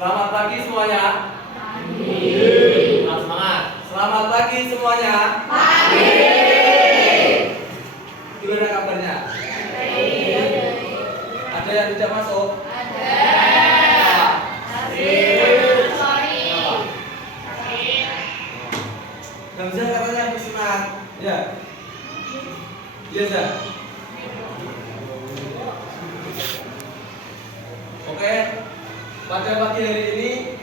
Selamat pagi semuanya. Pagi. Selamat semangat. Selamat pagi semuanya. Pagi. Gimana kabarnya? Ada yang tidak masuk? Ada. Hamzah katanya bersemangat. Ya. Iya, Zah. Oke. Pada pagi hari ini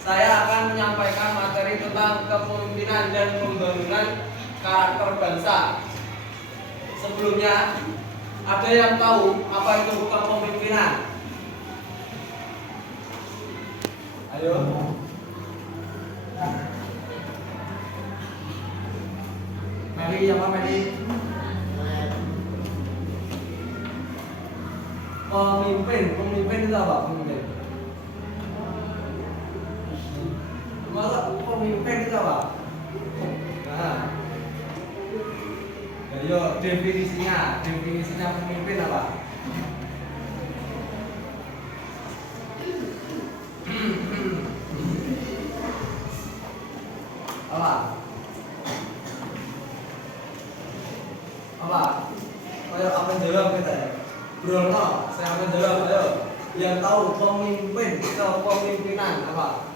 saya akan menyampaikan materi tentang kepemimpinan dan pembangunan karakter bangsa. Sebelumnya, ada yang tahu apa itu kepemimpinan? Ayo. Meli, apa Meli? Pemimpin itu apa? Pemimpin. Masa pemimpin itu apa? Nah, ayo definisinya pemimpin apa? Apa? Apa? Ayo apa jawab kita ya? Brono, saya akan jawab. Ayo, yang tahu pemimpin kepemimpinan apa?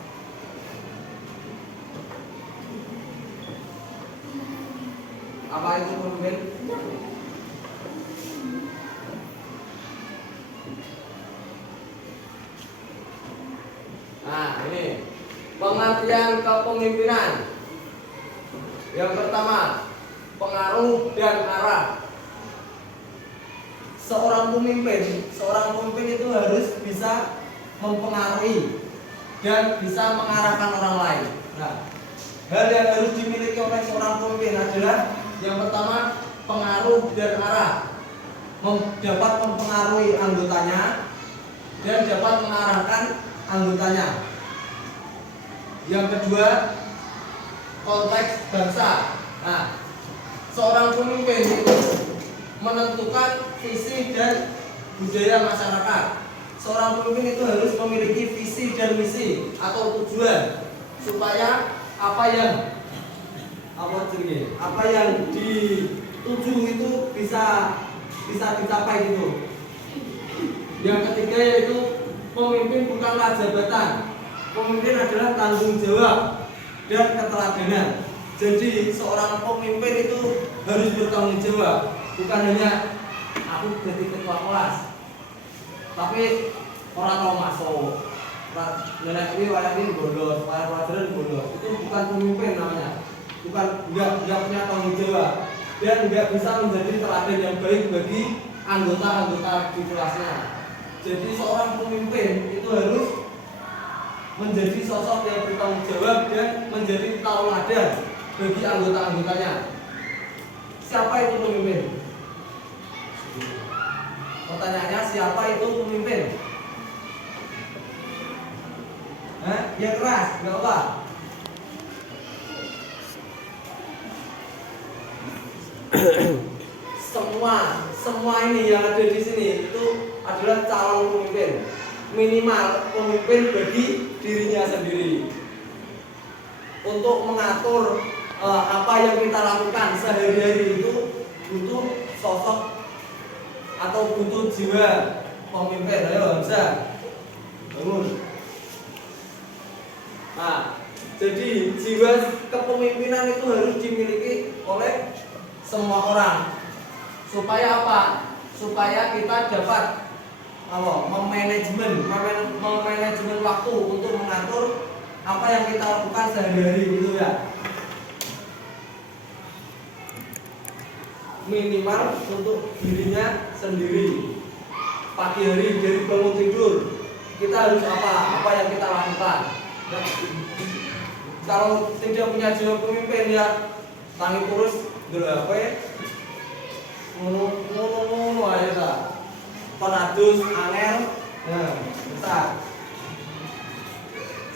Apa itu pemimpin? Nah, ini pengertian kepemimpinan. Yang pertama, pengaruh dan arah. Seorang pemimpin itu harus bisa mempengaruhi dan bisa mengarahkan orang lain. Nah, hal yang harus dimiliki oleh seorang pemimpin adalah yang pertama, pengaruh dan arah. Dapat mempengaruhi anggotanya dan dapat mengarahkan anggotanya. Yang kedua, konteks bangsa. Nah, seorang pemimpin itu menentukan visi dan budaya masyarakat. Seorang pemimpin itu harus memiliki visi dan misi atau tujuan supaya apa yang dituju itu bisa dicapai gitu. Yang ketiga yaitu pemimpin bukanlah jabatan. Pemimpin adalah tanggung jawab dan keteladanan. Jadi seorang pemimpin itu harus bertanggung jawab. Bukan hanya aku jadi ketua kelas, tapi orang tahu masuk. Nenek ini wayak ini bolos, wayak pelajaran bolos. Itu bukan pemimpin namanya. Nggak punya tanggung jawab dan nggak bisa menjadi teladan yang baik bagi anggota-anggota di kelasnya. Jadi seorang pemimpin itu harus menjadi sosok yang bertanggung jawab dan menjadi tauladan bagi anggota-anggotanya. Siapa itu pemimpin? Pertanyaannya, siapa itu pemimpin? Ya keras, nggak apa. Semua ini yang ada di sini itu adalah calon pemimpin. Minimal pemimpin bagi dirinya sendiri. Untuk mengatur apa yang kita lakukan sehari-hari itu butuh sosok atau butuh jiwa pemimpin. Ayo bisa bangun. Nah, jadi jiwa kepemimpinan itu harus dimiliki oleh semua orang. Supaya apa? Supaya kita dapat memanajemen waktu untuk mengatur apa yang kita lakukan sehari-hari gitu ya. Minimal untuk dirinya sendiri. Pagi hari dari bangun tidur kita harus apa yang kita lakukan. Nah, kalau tidak punya jiwa pemimpin ya tangi kurus dulu apa ya? Ngono aja ta. Penadus angel. Nah, besar.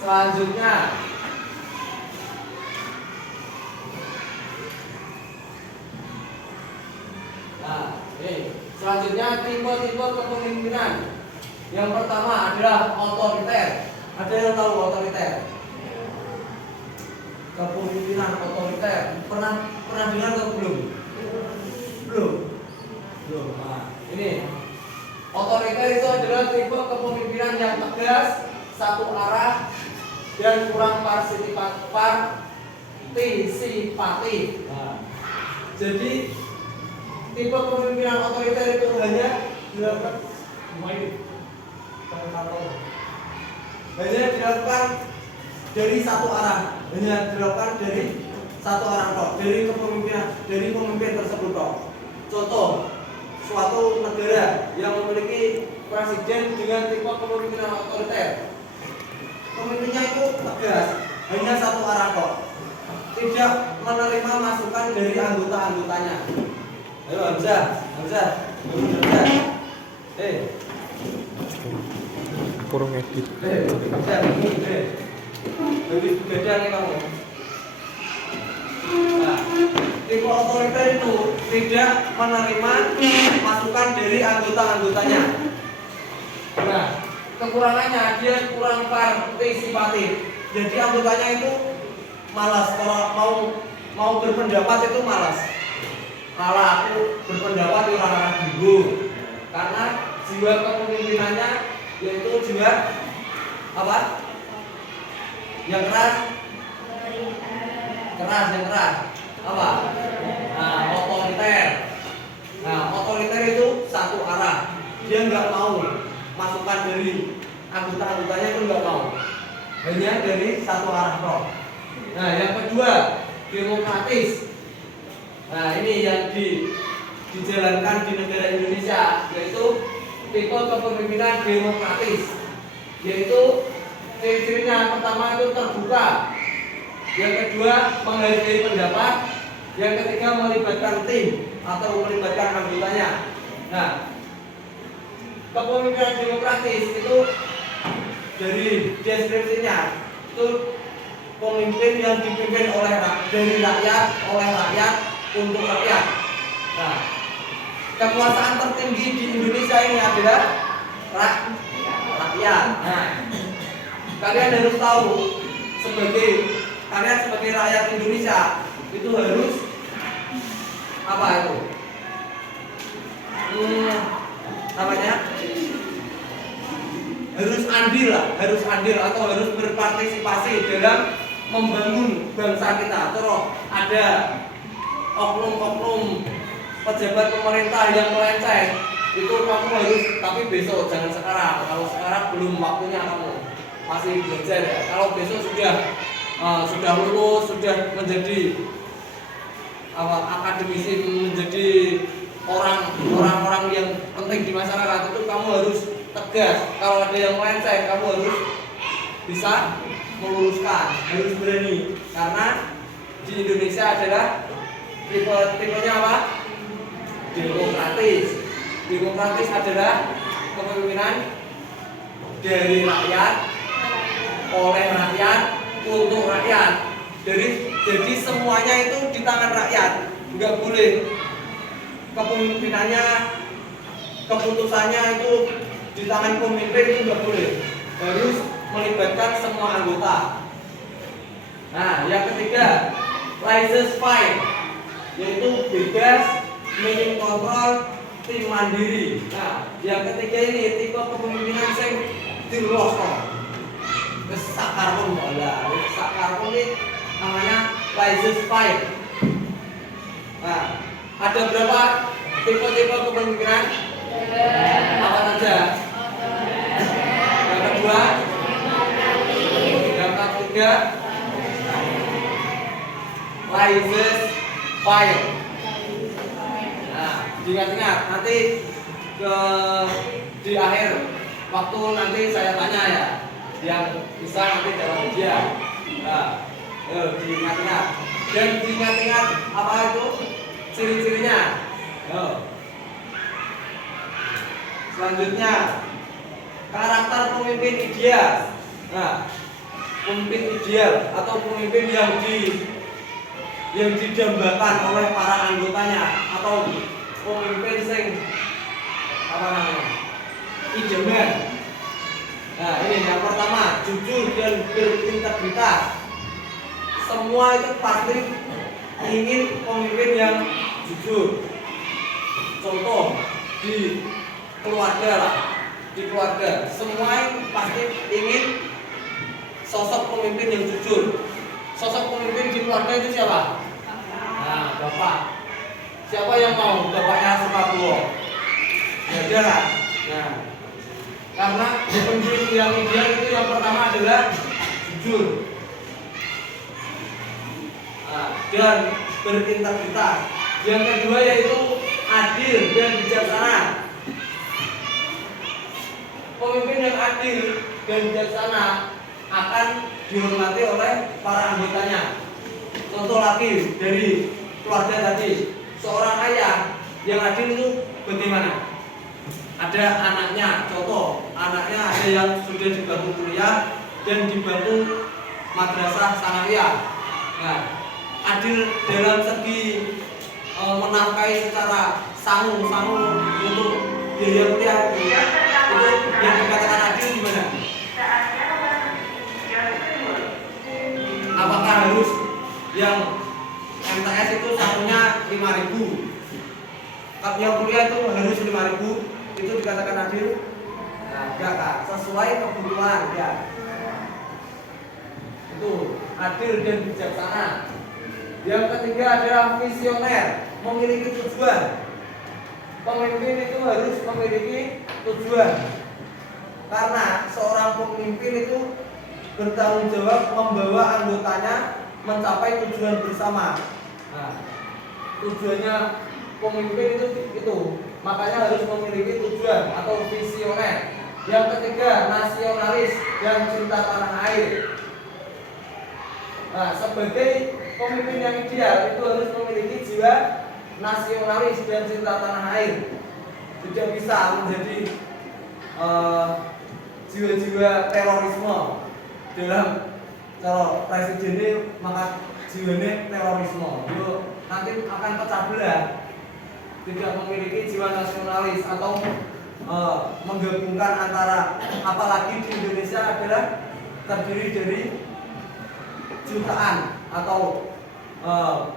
Selanjutnya selanjutnya tipe-tipe kepemimpinan. Yang pertama adalah otoriter. yang tahu otoriter? Kepemimpinan otoriter. Pernah dengar atau belum? Belum. Nah, ini otoriter itu adalah tipe kepemimpinan yang tegas, satu arah, dan kurang partisipatif. Nah, jadi tipe kepemimpinan otoriter itu hanya dilakukan dari satu arah, hanya dilakukan dari satu arah kok, dari pemimpin tersebut kok. Contoh, suatu negara yang memiliki presiden dengan tipe kepemimpinan otoriter, pemimpinnya itu tegas, hanya satu arah kok, tidak menerima masukan dari anggota-anggotanya. Ayo Hamzah. Kurang edit. Lebih beda nih kamu. Nah, tipe otoriter itu tidak menerima masukan dari anggota-anggotanya. Nah, kekurangannya dia kurang partisipatif. Jadi anggotanya itu malas, kalau mau berpendapat itu malas. Malah aku berpendapat di orang-orang bingung. Karena jiwa kepemimpinannya yaitu jiwa apa? Yang keras. Apa? Nah, otoriter. Nah, otoriter itu satu arah. Dia nggak mau masukan dari anggota-anggotanya, itu nggak mau. Hanya dari satu arah kok. Nah, yang kedua, demokratis. Nah, ini yang dijalankan di negara Indonesia, yaitu tipe kepemimpinan demokratis. Yaitu ciri-cirinya pertama itu terbuka, yang kedua menghargai pendapat, yang ketiga melibatkan tim atau melibatkan anggotanya. Nah, kepemimpinan demokratis itu dari deskripsinya itu pemimpin yang dipimpin dari rakyat, oleh rakyat, untuk rakyat. Nah, kekuasaan tertinggi di Indonesia ini adalah rakyat. Nah, kalian harus tahu kalian sebagai rakyat Indonesia itu harus apa itu? Namanya harus andil atau harus berpartisipasi dalam membangun bangsa kita. Terus ada oknum-oknum pejabat pemerintah yang melenceng, itu kamu harus, tapi besok, jangan sekarang. Kalau sekarang belum waktunya, kamu masih belajar ya. Kalau besok sudah lulus, sudah menjadi akademisi, menjadi orang-orang yang penting di masyarakat, itu kamu harus tegas. Kalau ada yang melenceng, kamu harus bisa meluruskan, harus berani. Karena di Indonesia adalah tipenya apa? Demokratis adalah kepemimpinan dari rakyat, oleh rakyat, untuk rakyat. Jadi semuanya itu di tangan rakyat. Nggak boleh kepemimpinannya, keputusannya itu di tangan pemimpin, itu nggak boleh. Harus melibatkan semua anggota. Nah, yang ketiga, laissez-faire, yaitu bebas, minim kontrol, tim mandiri. Nah, yang ketiga ini tipe kepemimpinan yang dirosok. Sakarpun bola, sakarpun ini namanya laissez-faire. Nah, ada berapa tipe-tipe kepemimpinan? Apa saja? Yang kedua, yang ketiga, laissez-faire. Nah, diingat-ingat nanti di akhir waktu nanti saya tanya ya, yang bisa nanti jawab dia. Nah, diingat-ingat dan diingat-ingat apa itu ciri-cirinya. Selanjutnya, karakter pemimpin ideal. Nah, pemimpin ideal atau pemimpin yang didambakan oleh para anggotanya, atau pemimpin sing apa namanya? Idaman. Nah, ini yang pertama, jujur dan berintegritas. Semua itu pasti ingin pemimpin yang jujur. Contoh di keluarga lah, di keluarga semua itu pasti ingin sosok pemimpin yang jujur. Sosok pemimpin di keluarga itu siapa? Nah, bapak. Siapa yang mau bapaknya suka bohong? Ya ada lah. Nah, karena pemimpin yang ideal itu yang pertama adalah jujur, dan berintegritas. Yang kedua yaitu adil dan bijaksana. Pemimpin yang adil dan bijaksana akan dihormati oleh para anggotanya. Contoh lagi dari keluarga tadi, seorang ayah yang adil itu bagaimana? Ada anaknya, contoh anaknya ada yang sudah dibantu kuliah dan dibantu madrasah sanawiyah. Nah, adil dalam segi menafkahi secara sangu untuk biaya kuliah itu yang dikatakan adil gimana? Apakah harus yang MTS itu satunya 5.000, yang kuliah itu harus 5.000, itu dikatakan adil? Nah, enggak Kak, sesuai kebutuhan ya. Itu adil dan bijaksana. Yang ketiga adalah visioner, memiliki tujuan. Pemimpin itu harus memiliki tujuan. Karena seorang pemimpin itu bertanggung jawab membawa anggotanya mencapai tujuan bersama. Nah, tujuannya pemimpin itu makanya harus memiliki tujuan atau visioner. Yang ketiga, nasionalis dan cinta tanah air. Nah, sebagai pemimpin yang ideal itu harus memiliki jiwa nasionalis dan cinta tanah air. Tidak bisa menjadi jiwa-jiwa terorisme dalam kalau presiden ini maka jiwanya terorisme. Itu nanti akan pecah belah. Tidak memiliki jiwa nasionalis atau menggabungkan antara, apalagi di Indonesia adalah terdiri dari jutaan atau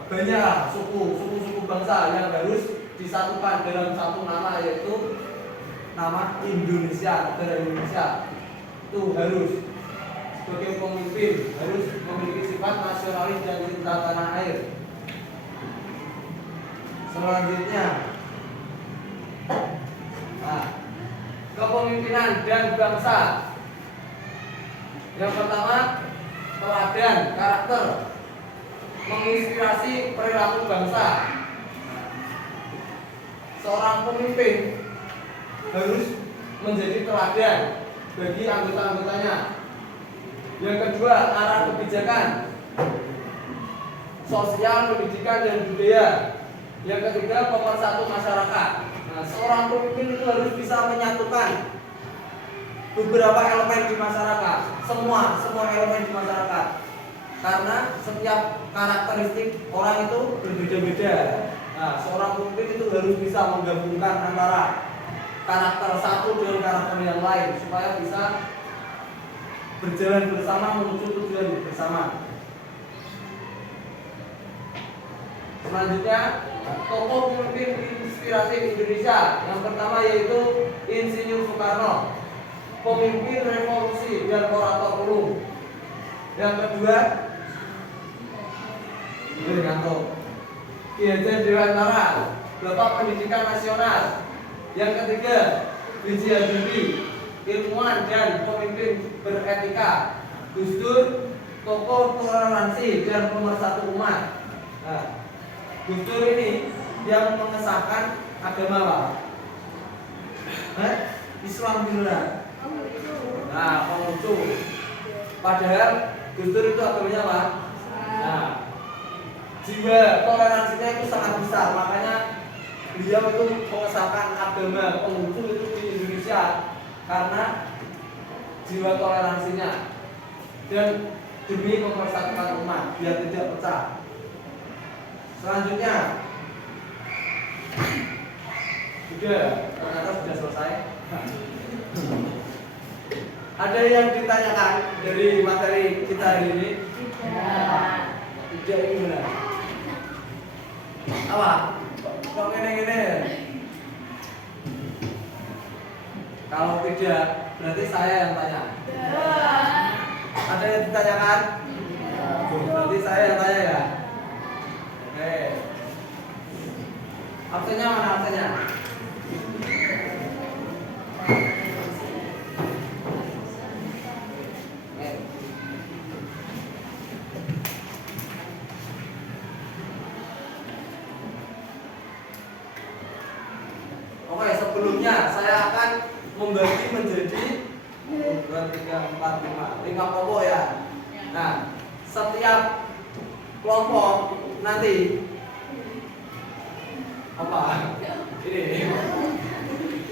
banyak suku bangsa yang harus disatukan dalam satu nama, yaitu nama Indonesia, negara Indonesia. Itu harus sebagai pemimpin harus memiliki sifat nasionalis dan cinta tanah air. Selanjutnya, kepemimpinan dan bangsa. Yang pertama, teladan karakter, menginspirasi perilaku bangsa. Seorang pemimpin harus menjadi teladan bagi anggota-anggotanya. Yang kedua, arah kebijakan, sosial, pendidikan, dan budaya. Yang ketiga, pemersatu masyarakat. Nah, seorang pemimpin itu harus bisa menyatukan beberapa elemen di masyarakat, semua elemen di masyarakat. Karena setiap karakteristik orang itu berbeda-beda. Nah, seorang pemimpin itu harus bisa menggabungkan antara karakter satu dengan karakter yang lain supaya bisa berjalan bersama menuju tujuan bersama. Selanjutnya, tokoh pemimpin inspirasi Indonesia. Yang pertama yaitu Insinyur Soekarno, pemimpin revolusi dan orator ulung. Yang kedua, Wiranto, Ki Hajar Dewantara, Bapak Pendidikan Nasional. Yang ketiga, B.J. Habibie, ilmuwan dan pemimpin beretika. Gus Dur, tokoh toleransi dan pemersatu umat. Nah, Gus Dur ini yang mengesahkan agama apa? Islam beneran. Nah, Konghucu. Padahal Gus Dur itu agamanya apa? Nah, jiwa toleransinya itu sangat besar. Makanya beliau itu mengesahkan agama Konghucu itu di Indonesia karena jiwa toleransinya dan demi pemersatuan umat biar tidak pecah. Selanjutnya, ternyata sudah selesai. Ada yang ditanyakan dari materi kita hari ini? Tidak. Tidak, ini benar. Apa? Kok gini-gini? Kalau tidak, berarti saya yang tanya. Ada yang ditanyakan? Berarti saya yang tanya ya? Oke. Absennya mana absennya? Oke, sebelumnya saya akan membagi menjadi 2, 3, 4, 5 kelompok ya. Nah, setiap kelompok nanti apa? Ini.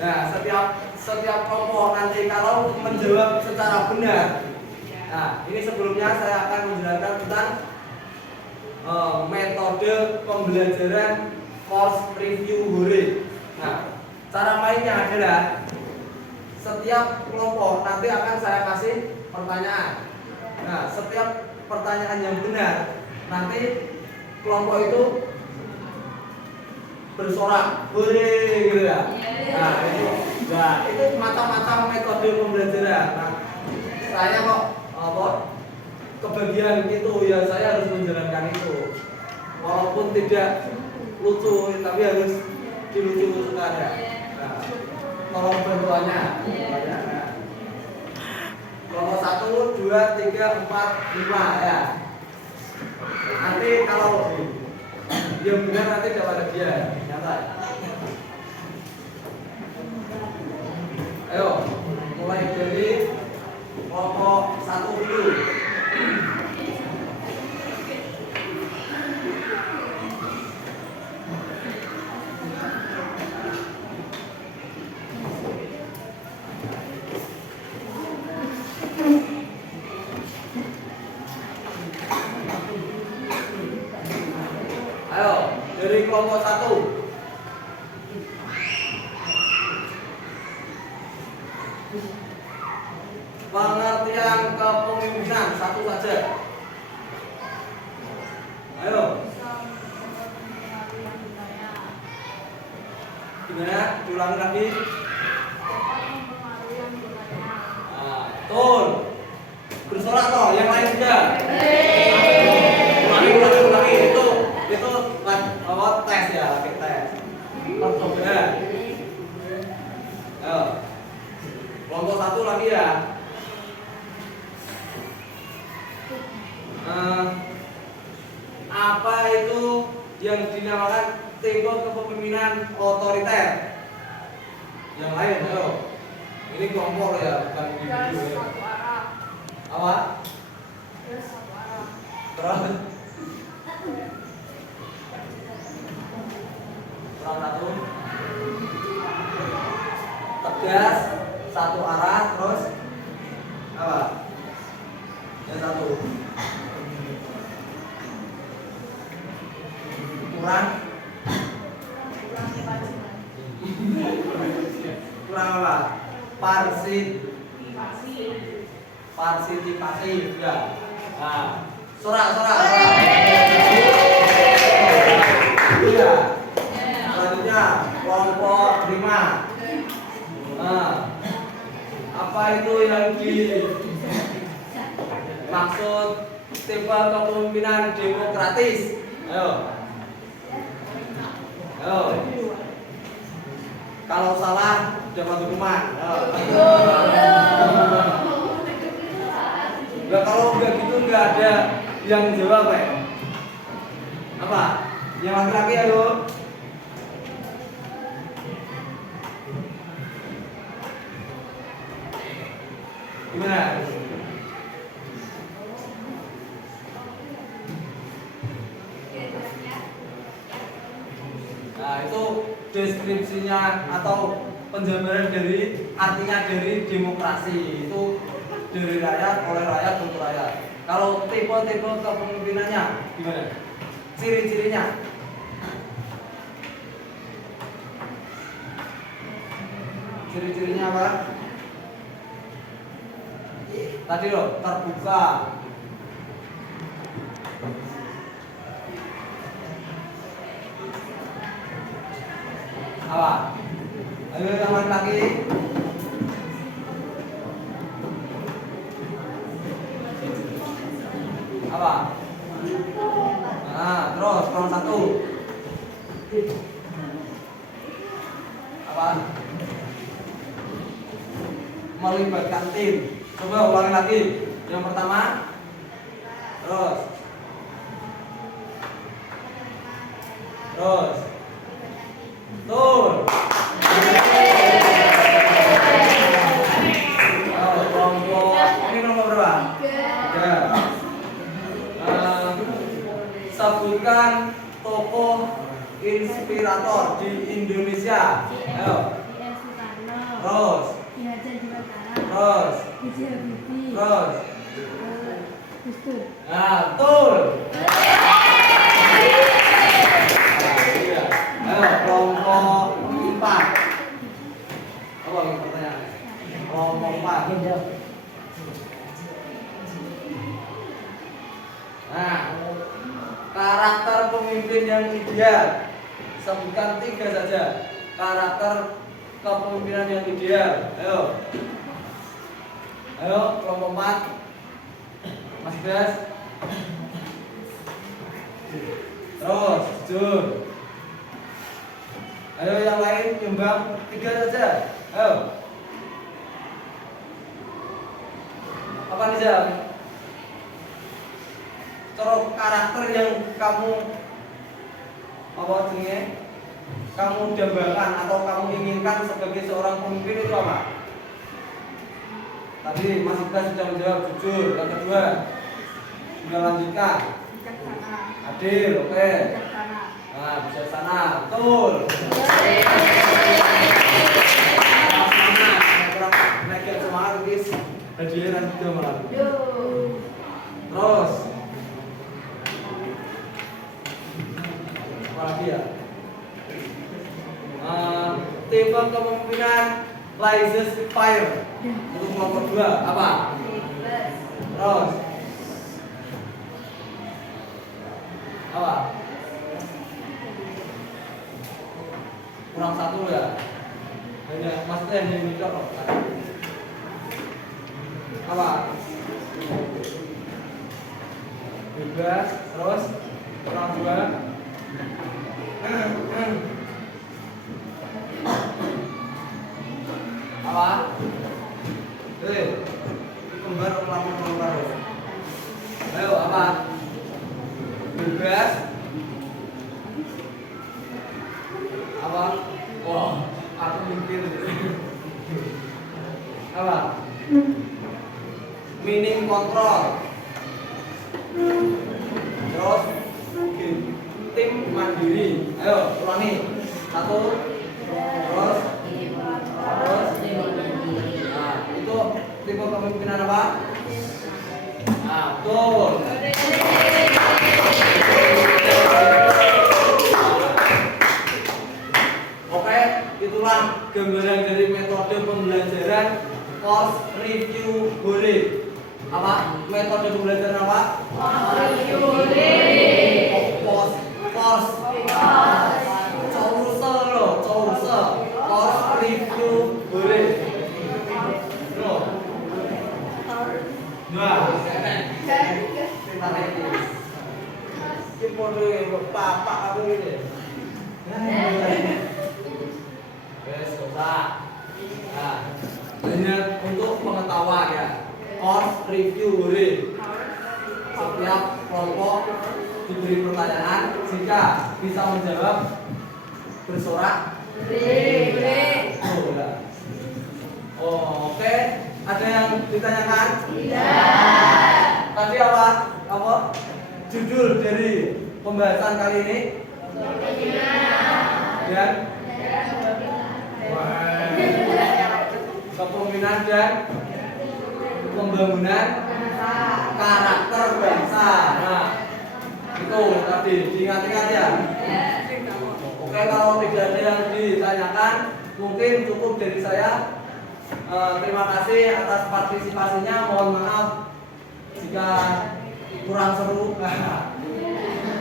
Nah, setiap kelompok nanti kalau menjawab secara benar. Nah, ini sebelumnya saya akan menjelaskan tentang metode pembelajaran course review hore. Nah, cara mainnya adalah setiap kelompok nanti akan saya kasih pertanyaan. Nah, setiap pertanyaan yang benar nanti kelompok itu bersorak, boleh gitu ya. Nah, itu macam-macam metode pembelajaran. Nah, saya kok kebagian itu ya saya harus menjalankan itu. Walaupun tidak lucu, tapi harus dilucu-lucukan ya. Nah, tolong bantuannya. Kelompok 1, 2, 3, 4, 5 ya. Nanti kalau dia benar nanti dapat dia. Nyata. Ayo, mulai dari kelompok 1 dulu. Ayo, dari kelompok 1. Pengertian kepemimpinan satu saja. Ayo. Gimana? Diulangi lagi. Nah, betul. Bersorak toh, yang lain juga. Ulangi. Itu apa tes ya, lagi tes. Percobaan. Ayo. Kelompok 1 lagi ya. Apa itu yang dinamakan tipe kepemimpinan otoriter? Yang lain, ayo. Ini kelompok ya, bukan individu ya. Apa? Terus? Salah satu tegas, satu arah, terus apa? Yang satu kurang apa? Parsitisipasi ya. Nah, sorak. Iya. Selanjutnya kelompok 5. Nah, apa itu yang dimaksud tipe kepemimpinan demokratis? Ayo. Kalau salah dapat hukuman. Nah, kalau enggak gitu enggak ada yang jawab ya. Apa? Yang laki-laki ayo. Gimana? Nah, itu deskripsinya atau penjabaran dari artinya dari demokrasi itu dari rakyat, oleh rakyat, untuk rakyat. Kalau tipe-tipe kepemimpinannya gimana? Ciri-cirinya? Ciri-cirinya apa? Tadi loh, terbuka. Apa? Ayo yang laki-laki. Apa? Nah, terus kurang satu. Apa? Melibatkan tim. Coba ulangi lagi. Yang pertama. Terus. Betul. Oh, kelompok. Ini kelompok berapa? 3. Sebutkan tokoh inspirator di Indonesia. Ayo. Terus. Terus. Terus. Nah, betul. Ayo, kelompok 4. Apa ini pertanyaan? Kelompok 4. Nah, karakter pemimpin yang ideal. Sebutkan 3 saja. Karakter kepemimpinan yang ideal. Ayo. Ayo, kelompok 4. Masih jelas? Terus, jujur. Ayo yang lain nyumbang 3 saja. Ayo. Apa nih Jam? Cara karakter yang kamu kamu dambakan atau kamu inginkan sebagai seorang pemimpin itu apa? Tadi Mas Iqbal sudah menjawab jujur. Yang kedua, sudah lanjutkan. Adil, oke. Nah, bijaksana, betul. Naikkan semangat, guys. Hadiran juga malam. Terus, apa lagi ya? Tipe kepemimpinan License Fire untuk kelompok 2 apa? Terus apa? Kurang 1 ya? Hanya maksudnya hanya ini kok. Apa? Bebas. Terus kurang 2. Apa? Kembar kembar. Ayo apa? Bebas. Apa? Wah, aku mikir. Apa? Minim kontrol. Terus tim mandiri. Ayo ulangi. 1. Terus. Nah, itu tipe kepemimpinan apa? Nah, betul. Oke, itulah gambaran dari metode pembelajaran course review boleh. Apa? Metode pembelajaran apa? Course review boleh. Course. Course review boleh. Loh. 2. Kita lagi. Ki mode papa aku ini. Wes, susah. Nah, hanya untuk pengetahuan ya. Course review boleh. Setiap kelompok diberi pertanyaan, jika bisa menjawab bersorak boleh. Oh, oke. Ada yang ditanyakan? Tidak. Tadi apa? Judul dari pembahasan kali ini? Dan kepemimpinan dan pembangunan karakter bangsa. Nah, itu tadi diingat-ingat ya. Oke, kalau tidak ada yang ditanyakan, mungkin cukup dari saya. Terima kasih atas partisipasinya. Mohon maaf jika kurang seru.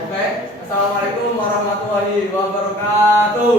Oke, assalamualaikum warahmatullahi wabarakatuh.